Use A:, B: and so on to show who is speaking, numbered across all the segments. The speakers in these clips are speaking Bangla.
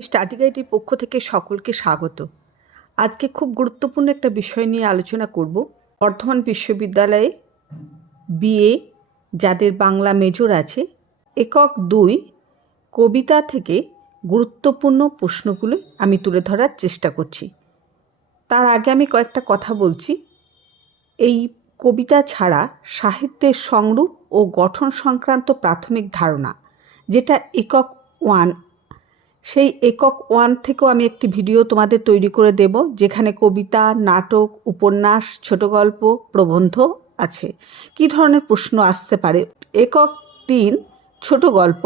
A: স্টাডি গাইডের পক্ষ থেকে সকলকে স্বাগত। আজকে খুব গুরুত্বপূর্ণ একটা বিষয় নিয়ে আলোচনা করব। বর্ধমান বিশ্ববিদ্যালয়ে বিএ যাদের বাংলা মেজর আছে, একক দুই কবিতা থেকে গুরুত্বপূর্ণ প্রশ্নগুলো আমি তুলে ধরার চেষ্টা করছি। তার আগে আমি কয়েকটা কথা বলছি। এই কবিতা ছাড়া সাহিত্যের সংরূপ ও গঠন সংক্রান্ত প্রাথমিক ধারণা, যেটা একক ওয়ান সেই একক ওয়ান থেকেও আমি একটি ভিডিও তোমাদের তৈরি করে দেব, যেখানে কবিতা, নাটক, উপন্যাস, ছোট গল্প, প্রবন্ধ আছে। কি ধরনের প্রশ্ন আসতে পারে? একক তিন, ছোট গল্প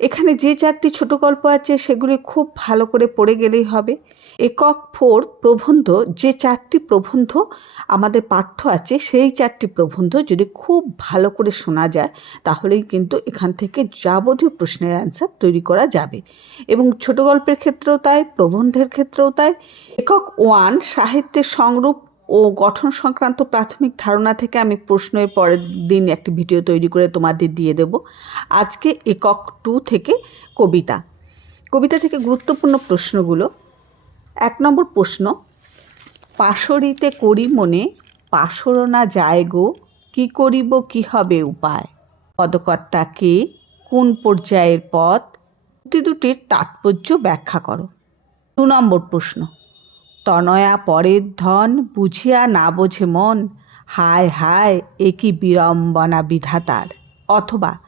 A: এখানে যে চারটি ছোট গল্প আছে সেগুলি খুব ভালো করে পড়ে গেলেই হবে। একক ফোর প্রবন্ধ, যে চারটি প্রবন্ধ আমাদের পাঠ্য আছে, সেই চারটি প্রবন্ধ যদি খুব ভালো করে শোনা যায়, তাহলেই কিন্তু এখান থেকে যাবতীয় প্রশ্নের অ্যান্সার তৈরি করা যাবে। এবং ছোট গল্পের ক্ষেত্রেও তাই, প্রবন্ধের ক্ষেত্রেও তাই। একক ওয়ান সাহিত্যের সংরূপ ও গঠন সংক্রান্ত প্রাথমিক ধারণা থেকে আমি প্রশ্নের পরের দিন একটি ভিডিও তৈরি করে তোমাদের দিয়ে দেব। আজকে একক টু থেকে কবিতা। কবিতা থেকে গুরুত্বপূর্ণ প্রশ্নগুলো। এক নম্বর প্রশ্ন, পাশরিতে করি মনে পাশরনা যায় গো, কী করিব, কি হবে উপায়? পদকর্তা কে, কোন পর্যায়ের পথ? দুটি দুটির তাৎপর্য ব্যাখ্যা করো। দু নম্বর প্রশ্ন তনয়া পরের ধন বুঝিয়া না বোঝে মন। হায় হায়, এ কি বিড়ম্বনা বিধাতার। অথবা,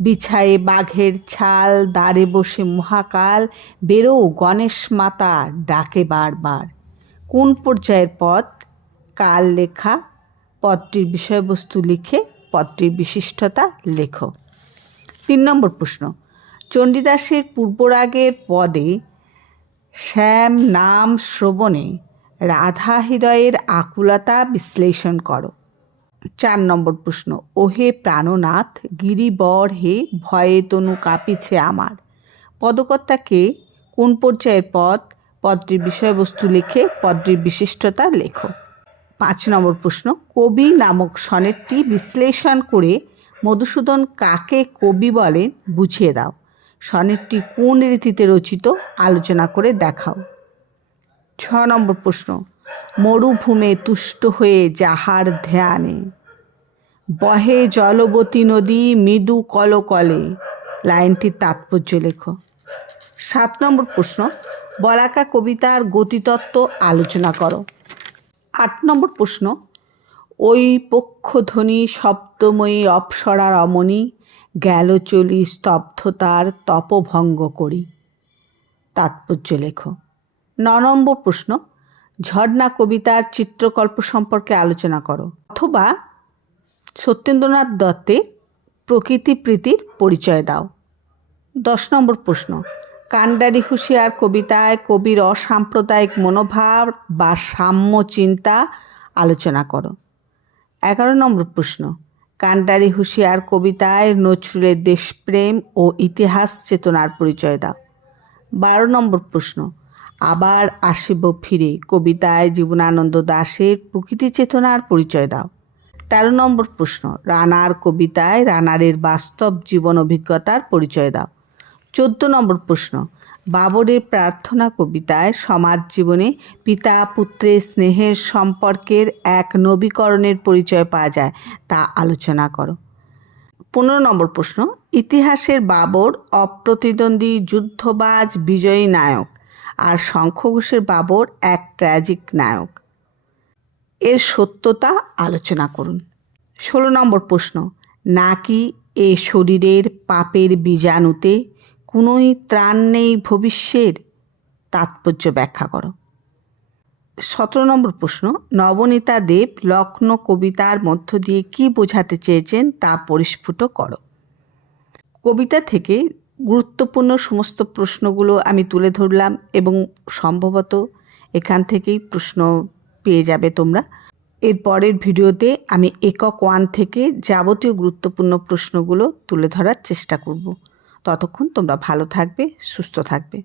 A: বিছায়ে বাঘের ছাল দাঁড়ে বসে মহাকাল বেরো গণেশ মাতা ডাকে বারবার। কোন পর্যায়ের পদ কাল লেখা, পদটির বিষয়বস্তু লিখে, পদটির বিশিষ্টতা লেখো। তিন নম্বর প্রশ্ন, চণ্ডীদাসের পূর্বরাগের পদে শ্যাম নাম শ্রবণে রাধা হৃদয়ের আকুলতা বিশ্লেষণ করো। চার নম্বর প্রশ্ন, ওহে প্রাণনাথ, গিরিবর হে, ভয়ে তনু কাঁপিছে আমার। পদকর্তাকে কোন পর্যায়ের পদ? পদটির বিষয়বস্তু লিখে পদটির বিশিষ্টতা লেখো। পাঁচ নম্বর প্রশ্ন, কবি নামক সনেটটি বিশ্লেষণ করে মধুসূদন কাকে কবি বলেন বুঝিয়ে দাও। সনেটটি কোন রীতিতে রচিত? আলোচনা করে দেখাও। ছ নম্বর প্রশ্ন। মরুভূমে তুষ্ট হয়ে যাহার ধ্যানে, বহে জলবতী নদী মৃদু কলকলে। লাইনটির তাৎপর্য লেখো। সাত নম্বর প্রশ্ন। বলাকা কবিতার গতিতত্ত্ব আলোচনা করো। আট নম্বর প্রশ্ন। ওই পক্ষধ্বনি শব্দময়ী অপ্সরা রমণী গেল চলি স্তব্ধতার তপভঙ্গ করি। তাৎপর্য লেখো। ন নম্বর প্রশ্ন, ঝর্ণা কবিতার চিত্রকল্প সম্পর্কে আলোচনা করো অথবা সত্যেন্দ্রনাথ দত্তে প্রকৃতি প্রীতির পরিচয় দাও। দশ নম্বর প্রশ্ন কান্ডারি হুঁশিয়ার কবিতায় কবির অসাম্প্রদায়িক মনোভাব বা সাম্য চিন্তা আলোচনা করো। এগারো নম্বর প্রশ্ন, কান্ডারি, হুঁশিয়ার, কবিতায় নজরুলের দেশপ্রেম ও ইতিহাস চেতনার পরিচয় দাও বারো নম্বর প্রশ্ন, আবার আসিব ফিরে কবিতায় জীবনানন্দ দাশের প্রকৃতি চেতনার পরিচয় দাও তেরো নম্বর প্রশ্ন, রানার কবিতায় রানারের বাস্তব জীবন অভিজ্ঞতার পরিচয় দাও চোদ্দ নম্বর প্রশ্ন বাবরের প্রার্থনা কবিতায় সমাজ জীবনে পিতা পুত্রের স্নেহের সম্পর্কের এক নবীকরণের পরিচয় পাওয়া যায়, তা আলোচনা করো। পনেরো নম্বর প্রশ্ন, ইতিহাসের বাবর অপ্রতিদ্বন্দ্বী যুদ্ধবাজ বিজয়ী নায়ক আর শঙ্খ ঘোষের বাবর এক ট্র্যাজিক নায়ক। এর সত্যতা আলোচনা করুন। ষোলো নম্বর প্রশ্ন, নাকি এ শরীরের পাপের বীজাণুতে কোনোই ত্রাণ নেই ভবিষ্যের তাৎপর্য ব্যাখ্যা করো। সতেরো নম্বর প্রশ্ন, নবনীতা দেব লক্ষ্ণ কবিতার মধ্য দিয়ে কি বোঝাতে চেয়েছেন তা পরিস্ফুট করো। কবিতা থেকে গুরুত্বপূর্ণ সমস্ত প্রশ্নগুলো আমি তুলে ধরলাম এবং সম্ভবত এখান থেকেই প্রশ্ন পেয়ে যাবে তোমরা। এর পরের ভিডিওতে আমি একক ওয়ান থেকে যাবতীয় গুরুত্বপূর্ণ প্রশ্নগুলো তুলে ধরার চেষ্টা করব। ততক্ষণ তোমরা ভালো থাকবে সুস্থ থাকবে।